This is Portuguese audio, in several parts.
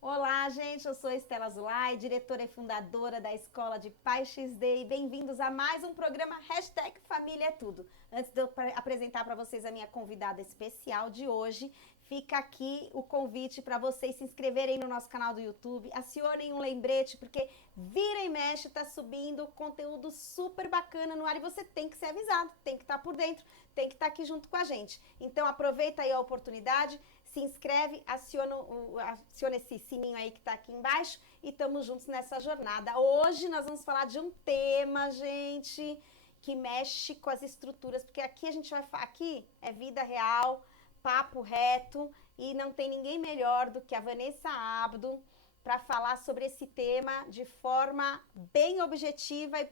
Olá, gente, eu sou Estela Zulay, diretora e fundadora da Escola de Paz XD e bem-vindos a mais um programa Hashtag Família é Tudo. Antes de eu apresentar para vocês a minha convidada especial de hoje, fica aqui o convite para vocês se inscreverem no nosso canal do YouTube, acionem um lembrete, porque vira e mexe tá subindo conteúdo super bacana no ar e você tem que ser avisado, tem que estar por dentro, tem que estar aqui junto com a gente. Então aproveita aí a oportunidade, se inscreve, aciona esse sininho aí que tá aqui embaixo e estamos juntos nessa jornada. Hoje nós vamos falar de um tema, gente, que mexe com as estruturas, porque aqui a gente vai aqui é vida real, papo reto e não tem ninguém melhor do que a Vanessa Abdo para falar sobre esse tema de forma bem objetiva e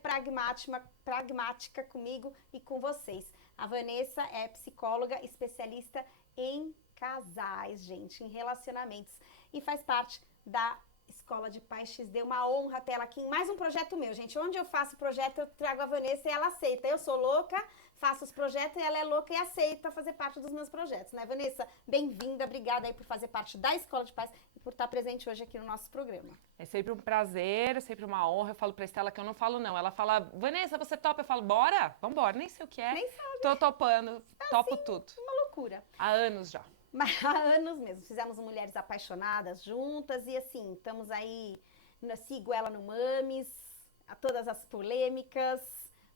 pragmática comigo e com vocês. A Vanessa é psicóloga especialista em casais, gente, em relacionamentos. E faz parte da Escola de Paz XD. Uma honra ter ela aqui em mais um projeto meu, gente. Onde eu faço projeto, eu trago a Vanessa e ela aceita. Eu sou louca, faço os projetos e ela é louca e aceita fazer parte dos meus projetos, né, Vanessa? Bem-vinda, obrigada aí por fazer parte da Escola de Paz e por estar presente hoje aqui no nosso programa. É sempre um prazer, é sempre uma honra. Eu falo pra Estela que eu não falo não. Ela fala, Vanessa, você topa? Eu falo, bora, vambora. Nem sei o que é. Nem sabe. Tô topando, topo Assim, tudo. uma loucura. Há anos já. Mas há anos mesmo. Fizemos Mulheres Apaixonadas juntas e assim, estamos aí, sigo ela no Mames, a todas as polêmicas,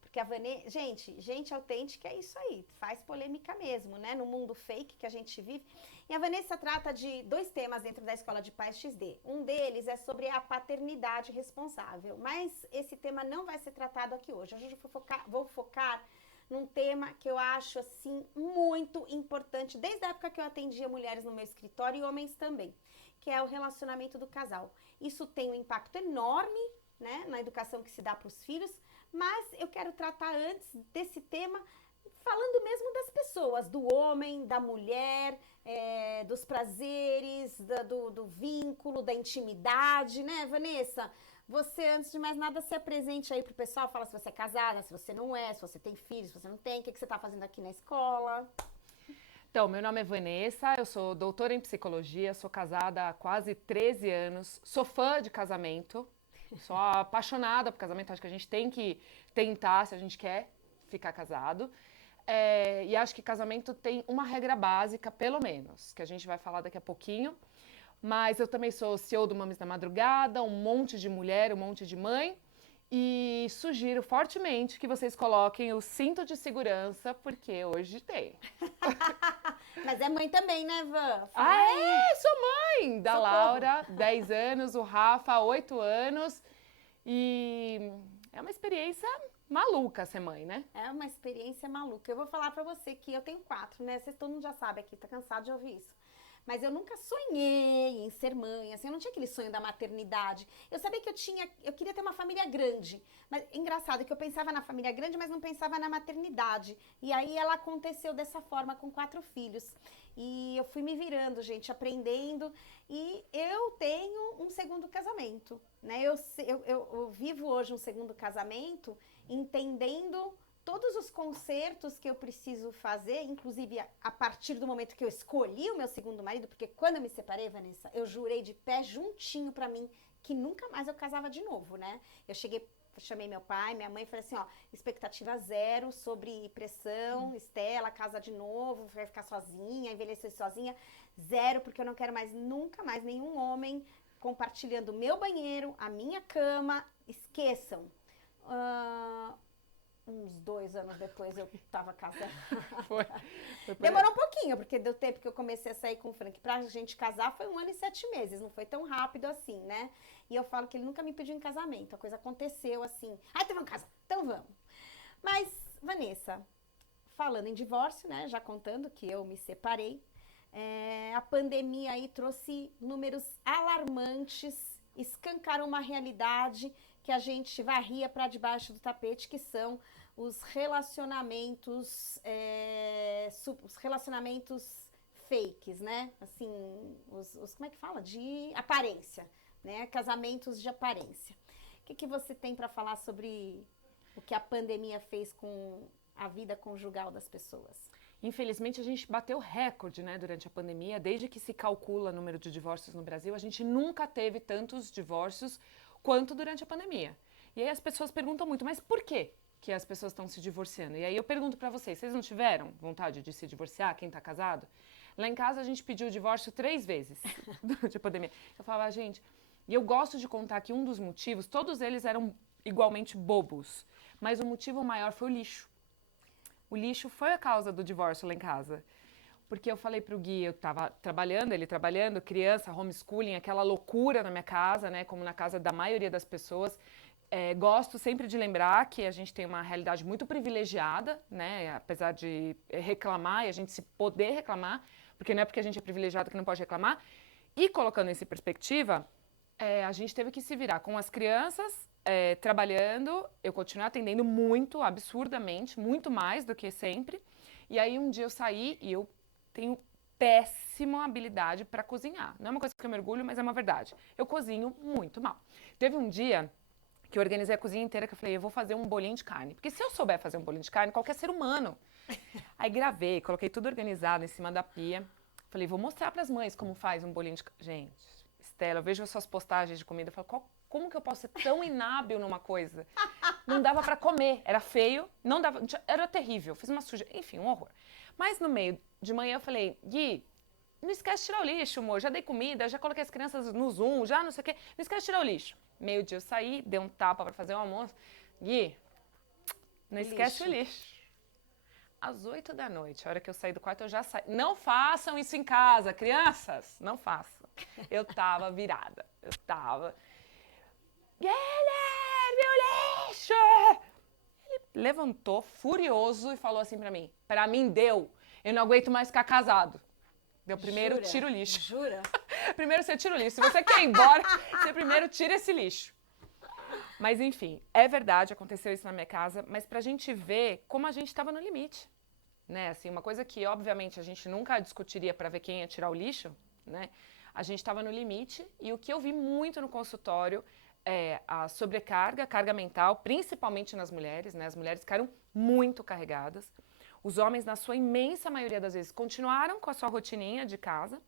porque a Vanessa, gente autêntica é isso aí, faz polêmica mesmo, né? No mundo fake que a gente vive. E a Vanessa trata de dois temas dentro da Escola de Paz XD. Um deles é sobre a paternidade responsável, mas esse tema não vai ser tratado aqui hoje. Hoje eu vou focar num tema que eu acho, assim, muito importante, desde a época que eu atendia mulheres no meu escritório e homens também, que é o relacionamento do casal. Isso tem um impacto enorme, né, na educação que se dá para os filhos, mas eu quero tratar antes desse tema falando mesmo das pessoas, do homem, da mulher, dos prazeres, do vínculo, da intimidade, né, Vanessa? Você, antes de mais nada, se apresente aí pro pessoal, fala se você é casada, se você não é, se você tem filhos, se você não tem, o que você tá fazendo aqui na escola. Então, meu nome é Vanessa, eu sou doutora em psicologia, sou casada há quase 13 anos, sou fã de casamento, sou apaixonada por casamento, acho que a gente tem que tentar se a gente quer ficar casado. E acho que casamento tem uma regra básica, pelo menos, que a gente vai falar daqui a pouquinho. Mas eu também sou CEO do Mames da Madrugada, um monte de mulher, um monte de mãe. E sugiro fortemente que vocês coloquem o cinto de segurança, porque hoje tem. Mas é mãe também, né, Van? Fala Ah, aí. sou mãe da Socorro. Laura, 10 anos, o Rafa, 8 anos. E é uma experiência maluca ser mãe, né? É uma experiência maluca. Eu vou falar pra você que eu tenho 4, né? Todo mundo já sabe aqui, tá cansado de ouvir isso. Mas eu nunca sonhei em ser mãe, assim, eu não tinha aquele sonho da maternidade. Eu sabia que eu queria ter uma família grande. Mas engraçado que eu pensava na família grande, mas não pensava na maternidade. E aí ela aconteceu dessa forma com 4 filhos. E eu fui me virando, gente, aprendendo. E eu tenho um segundo casamento, né? Eu vivo hoje um segundo casamento entendendo todos os concertos que eu preciso fazer, inclusive a partir do momento que eu escolhi o meu segundo marido, porque quando eu me separei, Vanessa, eu jurei de pé juntinho pra mim que nunca mais eu casava de novo, né? Chamei meu pai, minha mãe e falei assim, ó, expectativa zero sobre pressão, Estela, casa de novo, vai ficar sozinha, envelhecer sozinha, zero, porque eu não quero mais, nunca mais, nenhum homem compartilhando o meu banheiro, a minha cama, esqueçam. Uns 2 anos depois eu tava casada. Foi, foi por aí. Demorou um pouquinho, porque deu tempo que eu comecei a sair com o Frank. Pra gente casar foi 1 ano e 7 meses, não foi tão rápido assim, né? E eu falo que ele nunca me pediu em casamento, a coisa aconteceu assim. Ah, então vamos casar, então vamos. Mas, Vanessa, falando em divórcio, né? Já contando que eu me separei, a pandemia aí trouxe números alarmantes, escancarou uma realidade que a gente varria para debaixo do tapete, que são os relacionamentos, os relacionamentos fakes, né? Assim, como é que fala? De aparência, né? Casamentos de aparência. O que você tem para falar sobre o que a pandemia fez com a vida conjugal das pessoas? Infelizmente, a gente bateu recorde, né, durante a pandemia. Desde que se calcula o número de divórcios no Brasil, a gente nunca teve tantos divórcios quanto durante a pandemia. E aí as pessoas perguntam muito, mas por quê que as pessoas estão se divorciando? E aí eu pergunto pra vocês não tiveram vontade de se divorciar, quem tá casado? Lá em casa a gente pediu o divórcio 3 vezes durante a pandemia. Eu falava, gente, e eu gosto de contar que um dos motivos, todos eles eram igualmente bobos, mas o motivo maior foi o lixo. O lixo foi a causa do divórcio lá em casa. Porque eu falei pro Gui, eu tava trabalhando, ele trabalhando, criança, homeschooling, aquela loucura na minha casa, né? Como na casa da maioria das pessoas. Gosto sempre de lembrar que a gente tem uma realidade muito privilegiada, né? Apesar de reclamar e a gente se poder reclamar, porque não é porque a gente é privilegiado que não pode reclamar. E colocando isso em perspectiva, a gente teve que se virar com as crianças, trabalhando, eu continuo atendendo muito, absurdamente, muito mais do que sempre. E aí um dia eu saí e eu tenho péssima habilidade para cozinhar. Não é uma coisa que eu me orgulho, mas é uma verdade. Eu cozinho muito mal. Teve um dia que eu organizei a cozinha inteira, que eu falei, eu vou fazer um bolinho de carne. Porque se eu souber fazer um bolinho de carne, qualquer ser humano. Aí gravei, coloquei tudo organizado em cima da pia. Falei, vou mostrar para as mães como faz um bolinho de carne. Gente, Estela, eu vejo as suas postagens de comida, eu falo, como que eu posso ser tão inábil numa coisa? Não dava pra comer, era feio, não dava, era terrível, fiz uma suja, enfim, um horror. Mas no meio de manhã eu falei, Gui, não esquece de tirar o lixo, amor, já dei comida, já coloquei as crianças no Zoom, já não sei o quê, não esquece de tirar o lixo. Meio dia eu saí, dei um tapa pra fazer o almoço, Gui, não esquece o lixo. Às 8 da noite, a hora que eu saí do quarto, eu já saí. Não façam isso em casa, crianças, não façam. Eu tava virada, eu tava... Guilherme, meu lixo! Ele levantou furioso e falou assim pra mim deu, eu não aguento mais ficar casado. Deu primeiro, Jura? tira o lixo. Jura? Primeiro você tira o lixo. Se você quer ir embora, você primeiro tira esse lixo. Mas enfim, é verdade, aconteceu isso na minha casa, mas pra gente ver como a gente tava no limite. Né? Assim, uma coisa que, obviamente, a gente nunca discutiria pra ver quem ia tirar o lixo, né? A gente tava no limite e o que eu vi muito no consultório é a sobrecarga, carga mental, principalmente nas mulheres, né? As mulheres ficaram muito carregadas. Os homens, na sua imensa maioria das vezes, continuaram com a sua rotininha de casa,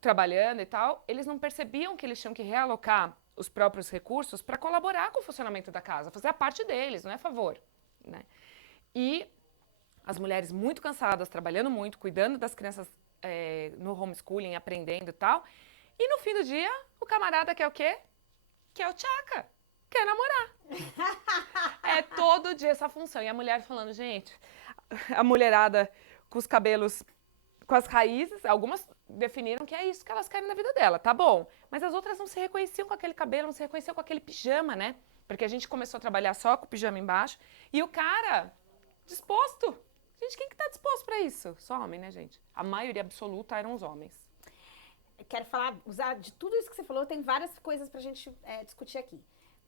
trabalhando e tal. Eles não percebiam que eles tinham que realocar os próprios recursos para colaborar com o funcionamento da casa, fazer a parte deles, não é favor, né? E as mulheres muito cansadas, trabalhando muito, cuidando das crianças no homeschooling, aprendendo e tal. E no fim do dia, o camarada quer o quê? Quer o tchaca, quer namorar. É todo dia essa função. E a mulher falando, gente, a mulherada com os cabelos, com as raízes, algumas definiram que é isso que elas querem na vida dela, tá bom. Mas as outras não se reconheciam com aquele cabelo, não se reconheciam com aquele pijama, né? Porque a gente começou a trabalhar só com o pijama embaixo. E o cara, disposto. Gente, quem que tá disposto pra isso? Só homem, né, gente? A maioria absoluta eram os homens. Quero falar, usar de tudo isso que você falou, tem várias coisas pra gente discutir aqui.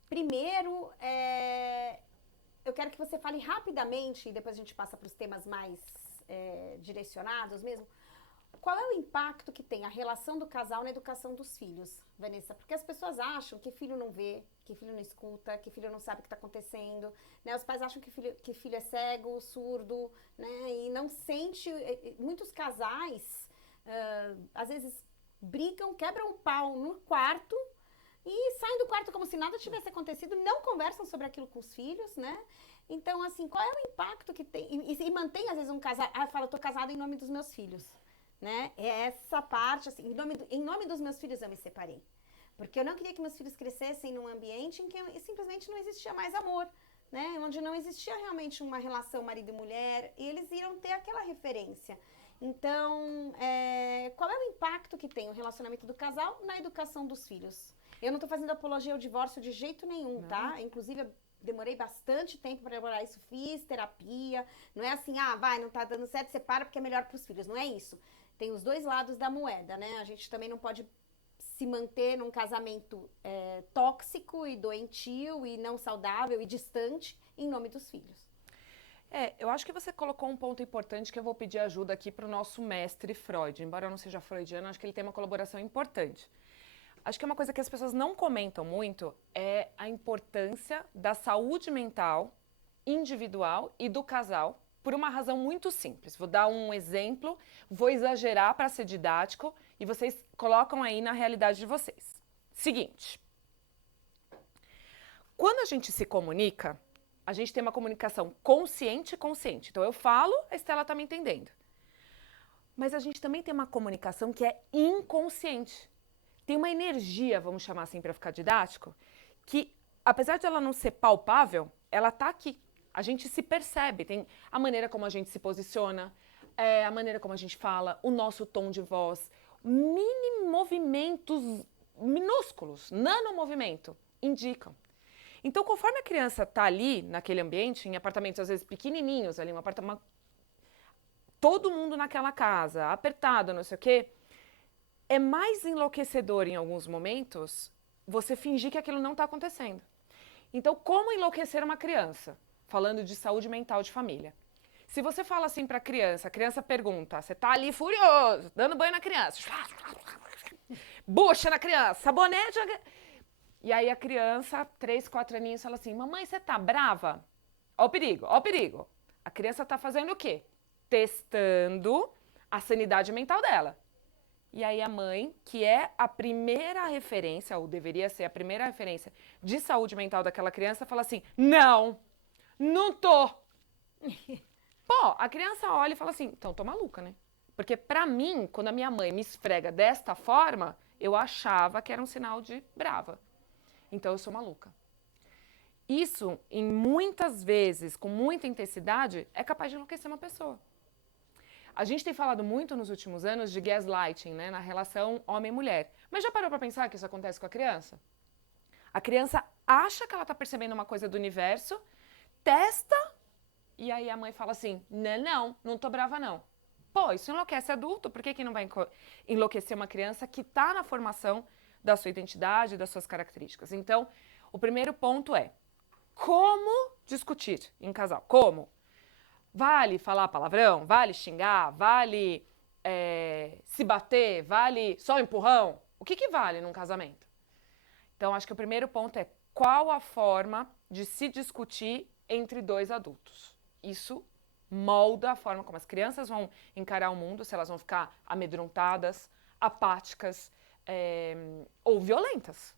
Primeiro, eu quero que você fale rapidamente, e depois a gente passa para os temas mais direcionados mesmo. Qual é o impacto que tem a relação do casal na educação dos filhos, Vanessa? Porque as pessoas acham que filho não vê, que filho não escuta, que filho não sabe o que está acontecendo, né? Os pais acham que filho é cego, surdo, né? E não sente... Muitos casais, às vezes, brigam, quebram o pau no quarto e saem do quarto como se nada tivesse acontecido, não conversam sobre aquilo com os filhos, né? Então, assim, qual é o impacto que tem? E mantém, às vezes, um casal... fala, eu tô casado em nome dos meus filhos. Né? É essa parte, assim, em nome dos meus filhos eu me separei. Porque eu não queria que meus filhos crescessem num ambiente em que simplesmente não existia mais amor, né? Onde não existia realmente uma relação marido e mulher, e eles iam ter aquela referência. Então, qual é o impacto que tem o relacionamento do casal na educação dos filhos? Eu não tô fazendo apologia ao divórcio de jeito nenhum, não. Tá? Inclusive, eu demorei bastante tempo para elaborar isso, fiz terapia. Não é assim, não tá dando certo, separa porque é melhor pros filhos. Não é isso. Tem os dois lados da moeda, né? A gente também não pode se manter num casamento tóxico e doentio e não saudável e distante em nome dos filhos. Eu acho que você colocou um ponto importante que eu vou pedir ajuda aqui para o nosso mestre Freud. Embora eu não seja freudiana, acho que ele tem uma colaboração importante. Acho que uma coisa que as pessoas não comentam muito é a importância da saúde mental individual e do casal por uma razão muito simples. Vou dar um exemplo, vou exagerar para ser didático e vocês colocam aí na realidade de vocês. Seguinte, quando a gente se comunica, a gente tem uma comunicação consciente e consciente. Então eu falo, a Estela está me entendendo. Mas a gente também tem uma comunicação que é inconsciente. Tem uma energia, vamos chamar assim para ficar didático, que apesar de ela não ser palpável, ela está aqui. A gente se percebe, tem a maneira como a gente se posiciona, a maneira como a gente fala, o nosso tom de voz, mini movimentos minúsculos, nanomovimento, indicam. Então, conforme a criança está ali, naquele ambiente, em apartamentos às vezes pequenininhos, ali, um apartamento, todo mundo naquela casa, apertado, não sei o quê, é mais enlouquecedor em alguns momentos você fingir que aquilo não está acontecendo. Então, como enlouquecer uma criança? Falando de saúde mental de família. Se você fala assim para a criança pergunta, você tá ali furioso, dando banho na criança, bucha na criança, sabonete. E aí a criança, 3, 4 aninhos, fala assim, mamãe, você tá brava? Ó o perigo, ó o perigo. A criança tá fazendo o quê? Testando a sanidade mental dela. E aí a mãe, que é a primeira referência, ou deveria ser a primeira referência de saúde mental daquela criança, fala assim, não tô. Pô, a criança olha e fala assim, então tô maluca, né? Porque pra mim, quando a minha mãe me esfrega desta forma, eu achava que era um sinal de brava. Então eu sou maluca. Isso, em muitas vezes, com muita intensidade, é capaz de enlouquecer uma pessoa. A gente tem falado muito nos últimos anos de gaslighting, né, na relação homem-mulher. Mas já parou pra pensar que isso acontece com a criança? A criança acha que ela tá percebendo uma coisa do universo, testa, e aí a mãe fala assim, não tô brava não. Pô, isso enlouquece adulto, por que não vai enlouquecer uma criança que tá na formação da sua identidade, das suas características? Então, o primeiro ponto é, como discutir em casal? Como? Vale falar palavrão? Vale xingar? Vale se bater? Vale só um empurrão? O que vale num casamento? Então, acho que o primeiro ponto é qual a forma de se discutir entre dois adultos. Isso molda a forma como as crianças vão encarar o mundo, se elas vão ficar amedrontadas, apáticas ou violentas.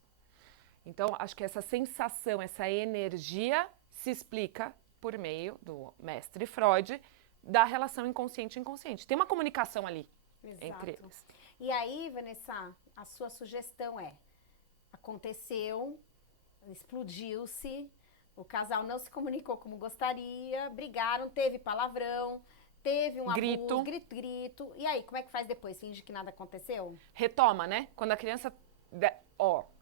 Então, acho que essa sensação, essa energia se explica por meio do mestre Freud da relação inconsciente e inconsciente. Tem uma comunicação ali. Exato. Entre eles. E aí, Vanessa, a sua sugestão é, aconteceu, explodiu-se, o casal não se comunicou como gostaria, brigaram, teve palavrão, teve um abuso, grito. E aí, como é que faz depois? Finge que nada aconteceu? Retoma, né? Quando a criança...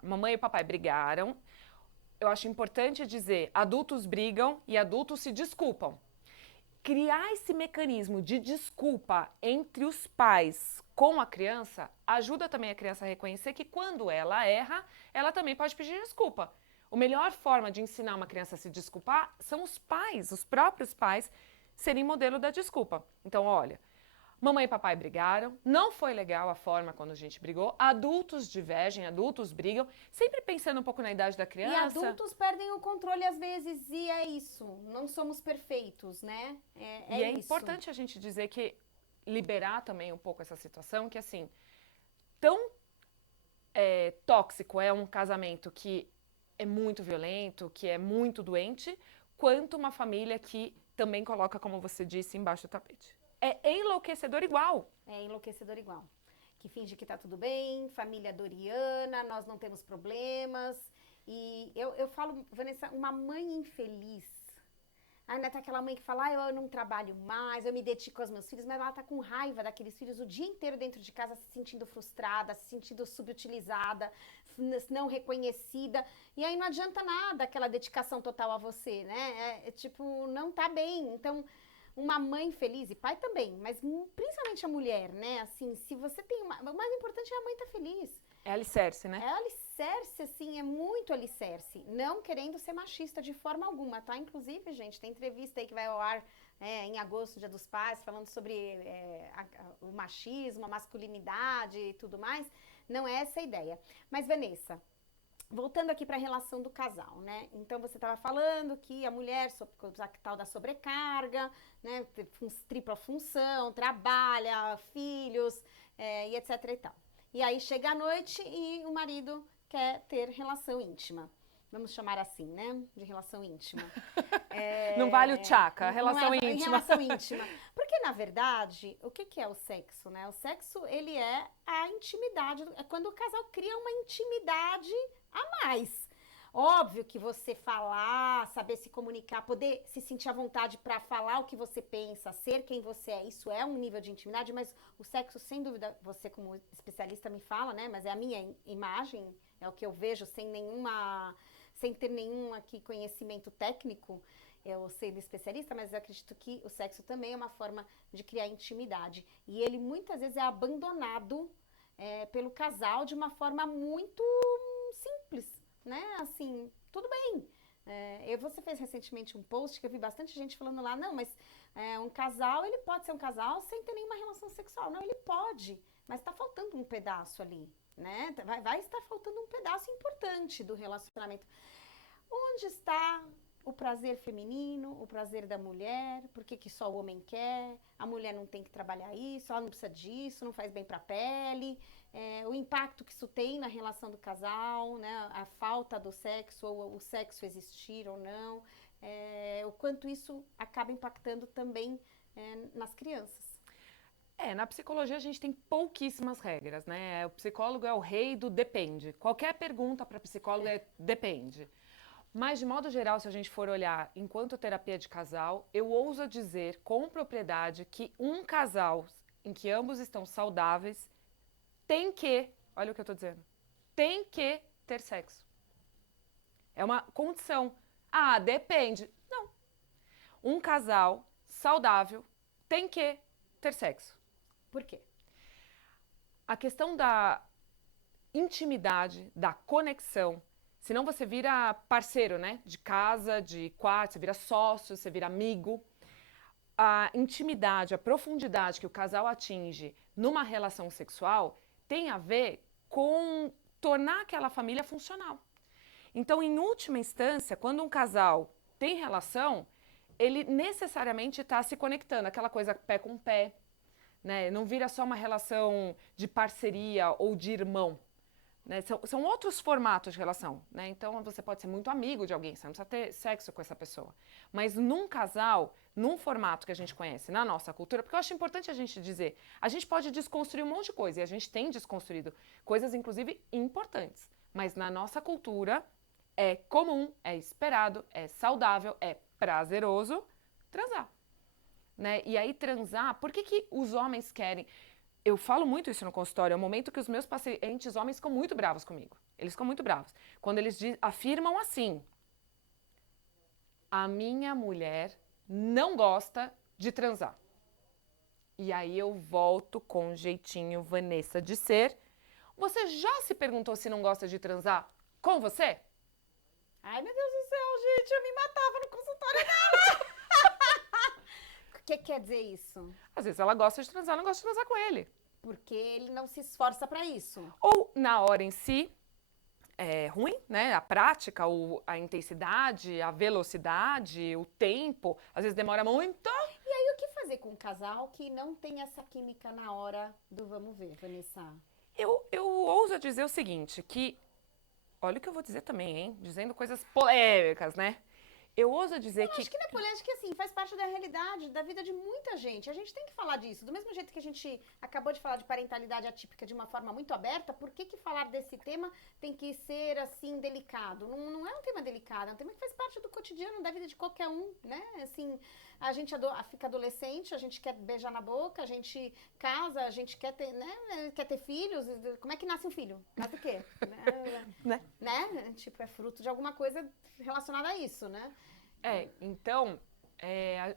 mamãe e papai brigaram. Eu acho importante dizer, adultos brigam e adultos se desculpam. Criar esse mecanismo de desculpa entre os pais com a criança ajuda também a criança a reconhecer que quando ela erra, ela também pode pedir desculpa. A melhor forma de ensinar uma criança a se desculpar são os pais, os próprios pais, serem modelo da desculpa. Então, olha, mamãe e papai brigaram, não foi legal a forma quando a gente brigou, adultos divergem, adultos brigam, sempre pensando um pouco na idade da criança. E adultos perdem o controle às vezes, e é isso, não somos perfeitos, né? É isso. Importante a gente dizer que liberar também um pouco essa situação, que assim, tão tóxico é um casamento que é muito violento, que é muito doente, quanto uma família que também coloca, como você disse, embaixo do tapete. É enlouquecedor igual. É enlouquecedor igual. Que finge que tá tudo bem, família doriana, nós não temos problemas. E eu falo, Vanessa, uma mãe infeliz. Ainda tá aquela mãe que fala, eu não trabalho mais, eu me dedico aos meus filhos, mas ela tá com raiva daqueles filhos o dia inteiro dentro de casa, se sentindo frustrada, se sentindo subutilizada, não reconhecida. E aí não adianta nada aquela dedicação total a você, né? Tipo, não tá bem. Então, uma mãe feliz, e pai também, mas principalmente a mulher, né? Assim, se você tem uma... O mais importante é a mãe estar feliz. É alicerce, né? É alicerce, assim, é muito alicerce. Não querendo ser machista de forma alguma, tá? Inclusive, gente, tem entrevista aí que vai ao ar em agosto, Dia dos Pais, falando sobre o machismo, a masculinidade e tudo mais. Não é essa a ideia. Mas, Vanessa, voltando aqui para a relação do casal, né? Então você estava falando que a mulher, a tal da sobrecarga, né? Tripla função, trabalha, filhos, e etc e tal. E aí chega a noite e o marido quer ter relação íntima. Vamos chamar assim, né? De relação íntima. Não vale o tchaca, relação Em íntima. relação íntima. Porque, na verdade, o que é o sexo, né? O sexo, ele é a intimidade, é quando o casal cria uma intimidade a mais. Óbvio que você falar, saber se comunicar, poder se sentir à vontade para falar o que você pensa, ser quem você é, isso é um nível de intimidade, mas o sexo, sem dúvida, você como especialista me fala, né? Mas é a minha imagem, é o que eu vejo sem ter nenhum aqui conhecimento técnico, eu sendo especialista, mas eu acredito que o sexo também é uma forma de criar intimidade. E ele muitas vezes é abandonado pelo casal de uma forma muito simples, né? Assim, tudo bem. Você fez recentemente um post que eu vi bastante gente falando lá, não, mas um casal, ele pode ser um casal sem ter nenhuma relação sexual. Não, ele pode, mas está faltando um pedaço ali, né? Vai estar faltando um pedaço importante do relacionamento. Onde está o prazer feminino, o prazer da mulher? Por que só o homem quer? A mulher não tem que trabalhar isso, ela não precisa disso, não faz bem para a pele. O impacto que isso tem na relação do casal, né? A falta do sexo, ou o sexo existir ou não. O quanto isso acaba impactando também nas crianças. Na psicologia a gente tem pouquíssimas regras, né? O psicólogo é o rei do depende. Qualquer pergunta para psicólogo é depende. Mas, de modo geral, se a gente for olhar enquanto terapia de casal, eu ouso dizer com propriedade que um casal em que ambos estão saudáveis tem que, olha o que eu estou dizendo, tem que ter sexo. É uma condição. Ah, depende. Não. Um casal saudável tem que ter sexo. Por quê? A questão da intimidade, da conexão, senão você vira parceiro, né? De casa, de quarto, você vira sócio, você vira amigo. A intimidade, a profundidade que o casal atinge numa relação sexual tem a ver com tornar aquela família funcional. Então, em última instância, quando um casal tem relação, ele necessariamente está se conectando, aquela coisa pé com pé, né? Não vira só uma relação de parceria ou de irmão. Né? São outros formatos de relação, né? Então você pode ser muito amigo de alguém, você não precisa ter sexo com essa pessoa. Mas num casal, num formato que a gente conhece, na nossa cultura, porque eu acho importante a gente dizer, a gente pode desconstruir um monte de coisa, e a gente tem desconstruído coisas, inclusive, importantes. Mas na nossa cultura é comum, é esperado, é saudável, é prazeroso transar. Né? E aí transar, por que os homens querem... Eu falo muito isso no consultório, é o momento que os meus pacientes homens ficam muito bravos comigo. Eles ficam muito bravos. Quando eles afirmam assim, a minha mulher não gosta de transar. E aí eu volto com um jeitinho Vanessa de ser. Você já se perguntou se não gosta de transar com você? Ai, meu Deus do céu, gente, eu me matava no consultório dela. O que quer dizer isso? Às vezes ela gosta de transar, não gosta de transar com ele. Porque ele não se esforça para isso. Ou na hora em si, é ruim, né? A prática, a intensidade, a velocidade, o tempo, às vezes demora muito. E aí, o que fazer com um casal que não tem essa química na hora do vamos ver, Vanessa? Eu ouso dizer o seguinte, que... Olha o que eu vou dizer também, hein? Dizendo coisas polêmicas, né? Eu ouso dizer que... acho que não é polêmica, assim, faz parte da realidade, da vida de muita gente. A gente tem que falar disso. Do mesmo jeito que a gente acabou de falar de parentalidade atípica de uma forma muito aberta, por que falar desse tema tem que ser, assim, delicado? Não é um tema delicado, é um tema que faz parte do cotidiano, da vida de qualquer um, né? Assim, a gente fica adolescente, a gente quer beijar na boca, a gente casa, a gente quer ter, né? Quer ter filhos. Como é que nasce um filho? Nasce o quê? né? Tipo, é fruto de alguma coisa relacionada a isso, né? Então,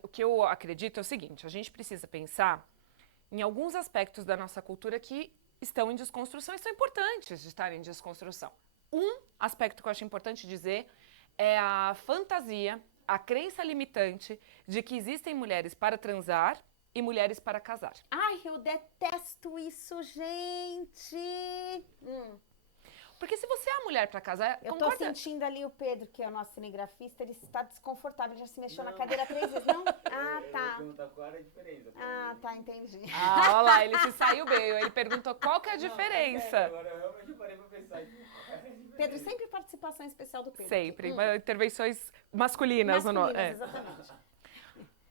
o que eu acredito é o seguinte, a gente precisa pensar em alguns aspectos da nossa cultura que estão em desconstrução e são importantes de estarem em desconstrução. Um aspecto que eu acho importante dizer é a fantasia, a crença limitante de que existem mulheres para transar e mulheres para casar. Ai, eu detesto isso, gente! Porque se você é a mulher pra casar, Eu tô concorda? sentindo ali o Pedro, que é o nosso cinegrafista, ele está desconfortável, ele já se mexeu na cadeira 3 vezes, não? Ah, Eu tá. ia perguntar qual era a diferença. Ah, tá, entendi. Ah, olha lá, ele se saiu bem. Ele perguntou qual que é a Não, diferença. sério, agora eu realmente parei pra pensar. Tipo, qual era a diferença? Pedro, sempre participação especial do Pedro. Sempre. Intervenções masculinas. Masculinas, exatamente.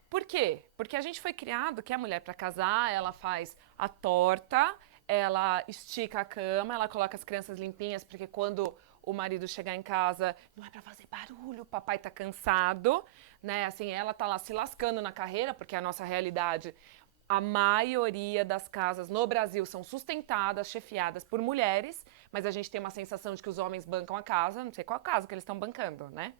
Por quê? Porque a gente foi criado que a mulher, para casar, ela faz a torta, ela estica a cama, ela coloca as crianças limpinhas, porque quando o marido chegar em casa, não é para fazer barulho, o papai tá cansado, né? Assim, ela tá lá se lascando na carreira, porque é a nossa realidade. A maioria das casas no Brasil são sustentadas, chefiadas por mulheres, mas a gente tem uma sensação de que os homens bancam a casa, não sei qual casa que eles estão bancando, né?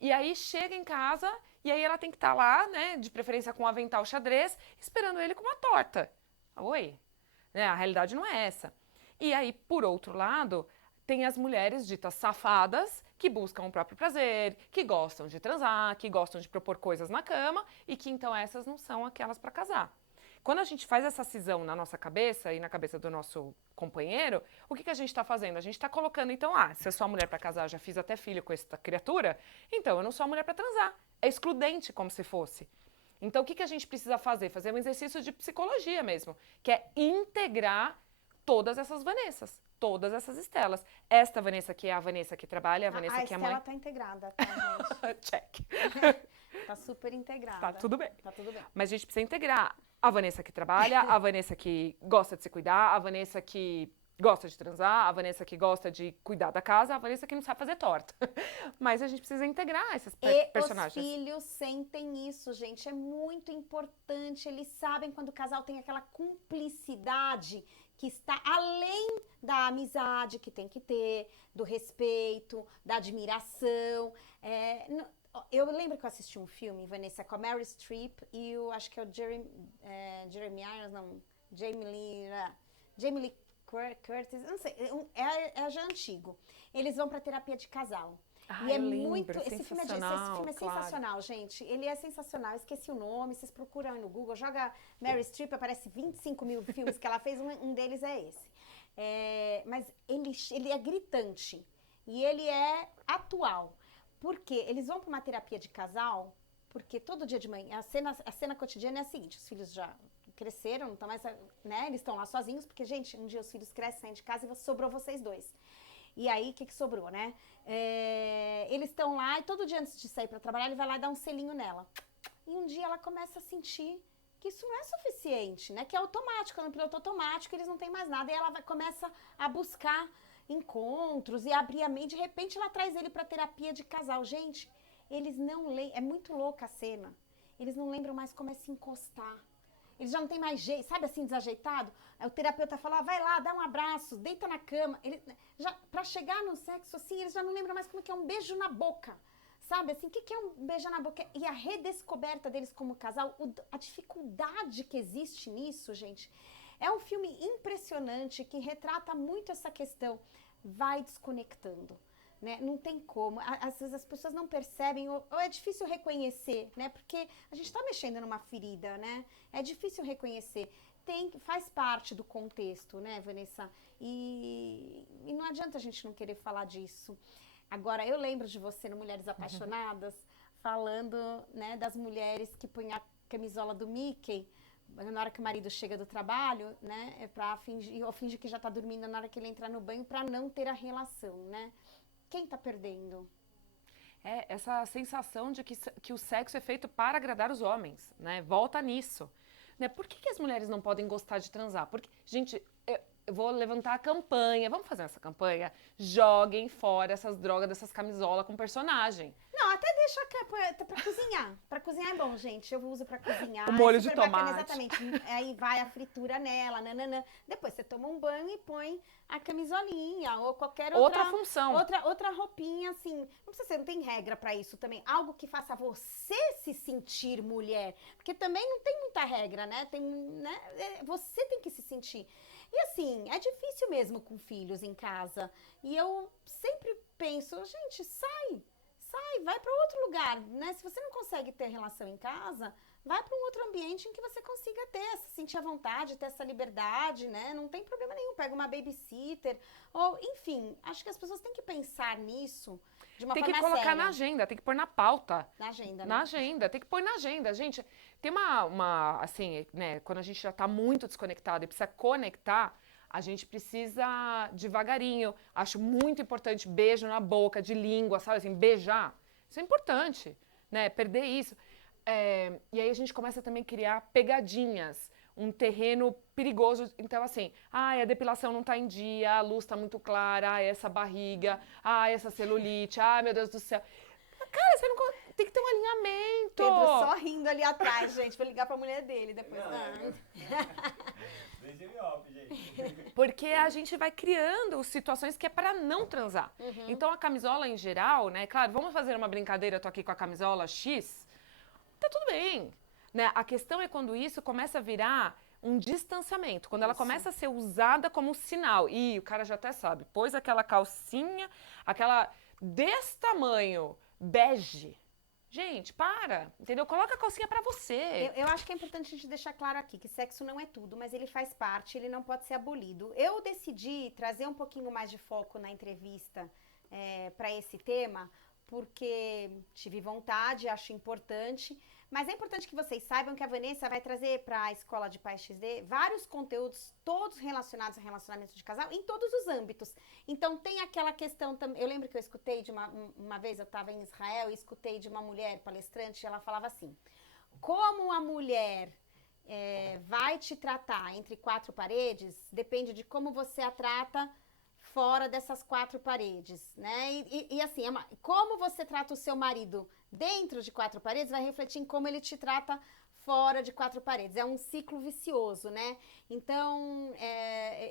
E aí chega em casa e aí ela tem que estar lá, né, de preferência com um avental xadrez, esperando ele com uma torta. Oi, né, a realidade não é essa. E aí, por outro lado, tem as mulheres ditas safadas que buscam o próprio prazer, que gostam de transar, que gostam de propor coisas na cama e que então essas não são aquelas para casar. Quando a gente faz essa cisão na nossa cabeça e na cabeça do nosso companheiro, o que a gente está fazendo? A gente está colocando, então, se eu sou a mulher para casar, já fiz até filho com essa criatura, então eu não sou a mulher para transar. É excludente, como se fosse. Então, o que a gente precisa fazer? Fazer um exercício de psicologia mesmo, que é integrar todas essas Vanessas, todas essas Estelas. Esta Vanessa que é a Vanessa que trabalha, a Vanessa que é a mãe. A Estela tá integrada, tá, gente? Check. Tá super integrada. Tá tudo bem. Tá tudo bem. Mas a gente precisa integrar a Vanessa que trabalha, a Vanessa que gosta de se cuidar, a Vanessa que gosta de transar, a Vanessa que gosta de cuidar da casa, a Vanessa que não sabe fazer torta. Mas a gente precisa integrar essas personagens. E os filhos sentem isso, gente. É muito importante. Eles sabem quando o casal tem aquela cumplicidade que está além da amizade que tem que ter, do respeito, da admiração. Eu lembro que eu assisti um filme, Vanessa, com a Meryl Streep e acho que é o Jeremy Irons, não, Jamie Lee Curtis, não sei, é já antigo. Eles vão pra terapia de casal. E é muito. Esse filme é sensacional, gente. Ele é sensacional. Esqueci o nome. Vocês procuram aí no Google, joga Meryl Streep, aparece 25 mil filmes que ela fez. Um deles é esse. Mas ele é gritante. E ele é atual. Porque eles vão para uma terapia de casal, porque todo dia de manhã, a cena cotidiana é a seguinte: os filhos já cresceram, não estão mais, né? Eles estão lá sozinhos, porque, gente, um dia os filhos crescem, saem de casa e sobrou vocês dois. E aí, o que sobrou, né? Eles estão lá e todo dia antes de sair para trabalhar, ele vai lá e dá um selinho nela. E um dia ela começa a sentir que isso não é suficiente, né? Que é automático, no piloto automático, eles não têm mais nada. E ela começa a buscar encontros e abrir a mente. De repente, ela traz ele para terapia de casal. Gente, eles não lembram. É muito louca a cena. Eles não lembram mais como é se encostar. Eles já não tem mais jeito, sabe assim, desajeitado? O terapeuta fala, vai lá, dá um abraço, deita na cama. Pra chegar no sexo, assim, eles já não lembram mais como é que é um beijo na boca. Sabe, assim, o que é um beijo na boca? E a redescoberta deles como casal, a dificuldade que existe nisso, gente. É um filme impressionante que retrata muito essa questão. Vai desconectando. Né? Não tem como, às vezes as pessoas não percebem ou é difícil reconhecer, né? Porque a gente está mexendo numa ferida, né? É difícil reconhecer, faz parte do contexto, né, Vanessa? E não adianta a gente não querer falar disso. Agora, eu lembro de você no Mulheres Apaixonadas, falando, né, das mulheres que põem a camisola do Mickey na hora que o marido chega do trabalho, né, para fingir que já está dormindo na hora que ele entra no banho para não ter a relação, né? Quem tá perdendo? É essa sensação de que o sexo é feito para agradar os homens, né? Volta nisso. Né? Por que as mulheres não podem gostar de transar? Porque, gente, eu vou levantar a campanha. Vamos fazer essa campanha? Joguem fora essas drogas dessas camisolas com personagem. Não, até deixa pra cozinhar. Pra cozinhar é bom, gente. Eu uso pra cozinhar. O molho de bacana, tomate. exatamente. Aí vai a fritura nela, nananã. Depois você toma um banho e põe a camisolinha ou qualquer outra função. Outra roupinha, assim. Não precisa ser, não tem regra pra isso também. Algo que faça você se sentir mulher. Porque também não tem muita regra, né? Você tem que se sentir. E assim, é difícil mesmo com filhos em casa. E eu sempre penso, gente, sai, vai para outro lugar, né? Se você não consegue ter relação em casa, vai para um outro ambiente em que você consiga se sentir à vontade, ter essa liberdade, né? Não tem problema nenhum. pega uma babysitter, ou enfim, acho que as pessoas têm que pensar nisso de uma Tem forma que colocar séria. na agenda, tem que pôr na pauta. Na agenda, né? Na agenda, tem que pôr na agenda. Gente, tem assim, né, quando a gente já tá muito desconectado e precisa conectar, a gente precisa devagarinho. Acho muito importante beijo na boca, de língua, sabe assim, beijar. Isso é importante, né, perder isso. E aí a gente começa também a criar pegadinhas, um terreno perigoso. Então, assim, a depilação não tá em dia, a luz tá muito clara, essa barriga, essa celulite, meu Deus do céu. Cara, você não tem que ter um alinhamento. Pedro só rindo ali atrás, gente. Vou ligar pra mulher dele depois. Deixa ele off, gente. Porque a gente vai criando situações que é para não transar. Então, a camisola em geral, né? Claro, vamos fazer uma brincadeira, eu tô aqui com a camisola X, tá tudo bem. Né? A questão é quando isso começa a virar um distanciamento, quando ela começa a ser usada como sinal. E o cara já até sabe, pôs aquela calcinha, aquela desse tamanho, bege. Gente, para, entendeu? Coloca a calcinha pra você. Eu acho que é importante a gente deixar claro aqui que sexo não é tudo, mas ele faz parte, ele não pode ser abolido. Eu decidi trazer um pouquinho mais de foco na entrevista para esse tema, porque tive vontade, acho importante. Mas é importante que vocês saibam que a Vanessa vai trazer para a Escola de Paz XD vários conteúdos, todos relacionados a relacionamento de casal, em todos os âmbitos. Então, tem aquela questão também. Eu lembro que eu escutei de uma vez, eu estava em Israel e escutei de uma mulher palestrante, e ela falava assim: como a mulher vai te tratar entre quatro paredes, depende de como você a trata fora dessas quatro paredes, né? E assim, como você trata o seu marido dentro de quatro paredes vai refletir em como ele te trata fora de quatro paredes. É um ciclo vicioso, né? Então,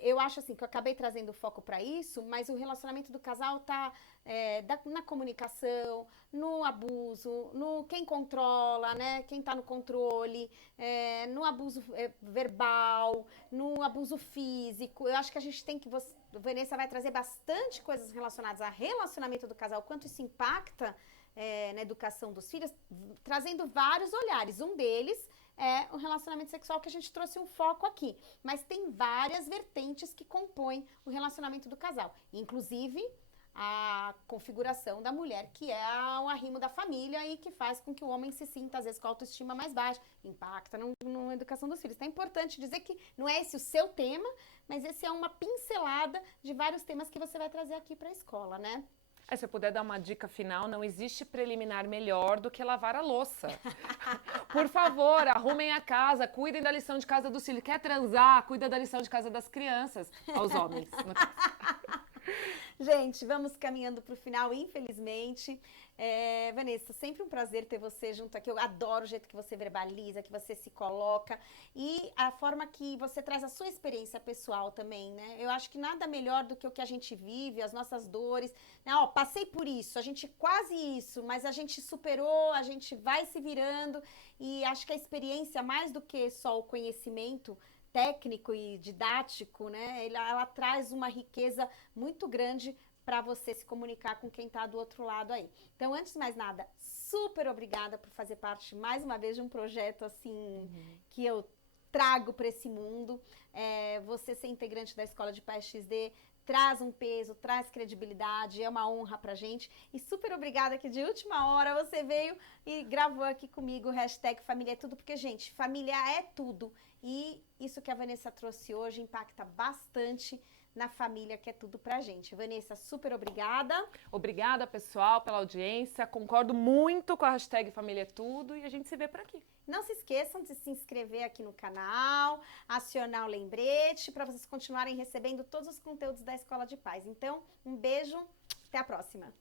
eu acho assim que eu acabei trazendo foco para isso, mas o relacionamento do casal tá na comunicação, no abuso, no quem controla, né? Quem tá no controle, no abuso verbal, no abuso físico. Eu acho que a gente tem que... Vanessa vai trazer bastante coisas relacionadas ao relacionamento do casal, quanto isso impacta na educação dos filhos, trazendo vários olhares. Um deles é o relacionamento sexual, que a gente trouxe um foco aqui. Mas tem várias vertentes que compõem o relacionamento do casal. Inclusive, a configuração da mulher, que é o arrimo da família e que faz com que o homem se sinta, às vezes, com a autoestima mais baixa. Impacta na educação dos filhos. Então, é importante dizer que não é esse o seu tema, mas esse é uma pincelada de vários temas que você vai trazer aqui para a escola, né? Se eu puder dar uma dica final, não existe preliminar melhor do que lavar a louça. Por favor, arrumem a casa, cuidem da lição de casa dos filhos. Quer transar? Cuida da lição de casa das crianças, aos homens, no caso. Gente, vamos caminhando para o final, infelizmente. Vanessa, sempre um prazer ter você junto aqui. Eu adoro o jeito que você verbaliza, que você se coloca e a forma que você traz a sua experiência pessoal também, né? Eu acho que nada melhor do que o que a gente vive, as nossas dores. Passei por isso, a gente quase isso, mas a gente superou, a gente vai se virando e acho que a experiência, mais do que só o conhecimento técnico e didático, né? Ela traz uma riqueza muito grande para você se comunicar com quem está do outro lado aí. Então, antes de mais nada, super obrigada por fazer parte, mais uma vez, de um projeto assim que eu trago para esse mundo. Você ser integrante da Escola de Paz XD traz um peso, traz credibilidade, é uma honra pra gente. E super obrigada que de última hora você veio e gravou aqui comigo o hashtag Família é Tudo, porque, gente, família é tudo. E isso que a Vanessa trouxe hoje impacta bastante na família, que é tudo pra gente. Vanessa, super obrigada. Obrigada, pessoal, pela audiência. Concordo muito com a hashtag Família é Tudo e a gente se vê por aqui. Não se esqueçam de se inscrever aqui no canal, acionar o lembrete para vocês continuarem recebendo todos os conteúdos da Escola de Paz. Então, um beijo, até a próxima.